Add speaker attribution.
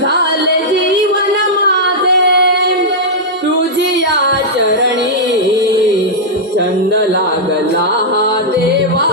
Speaker 1: झाले जीवन माझे. तुझी या चरणी छंद लागला हा देवा.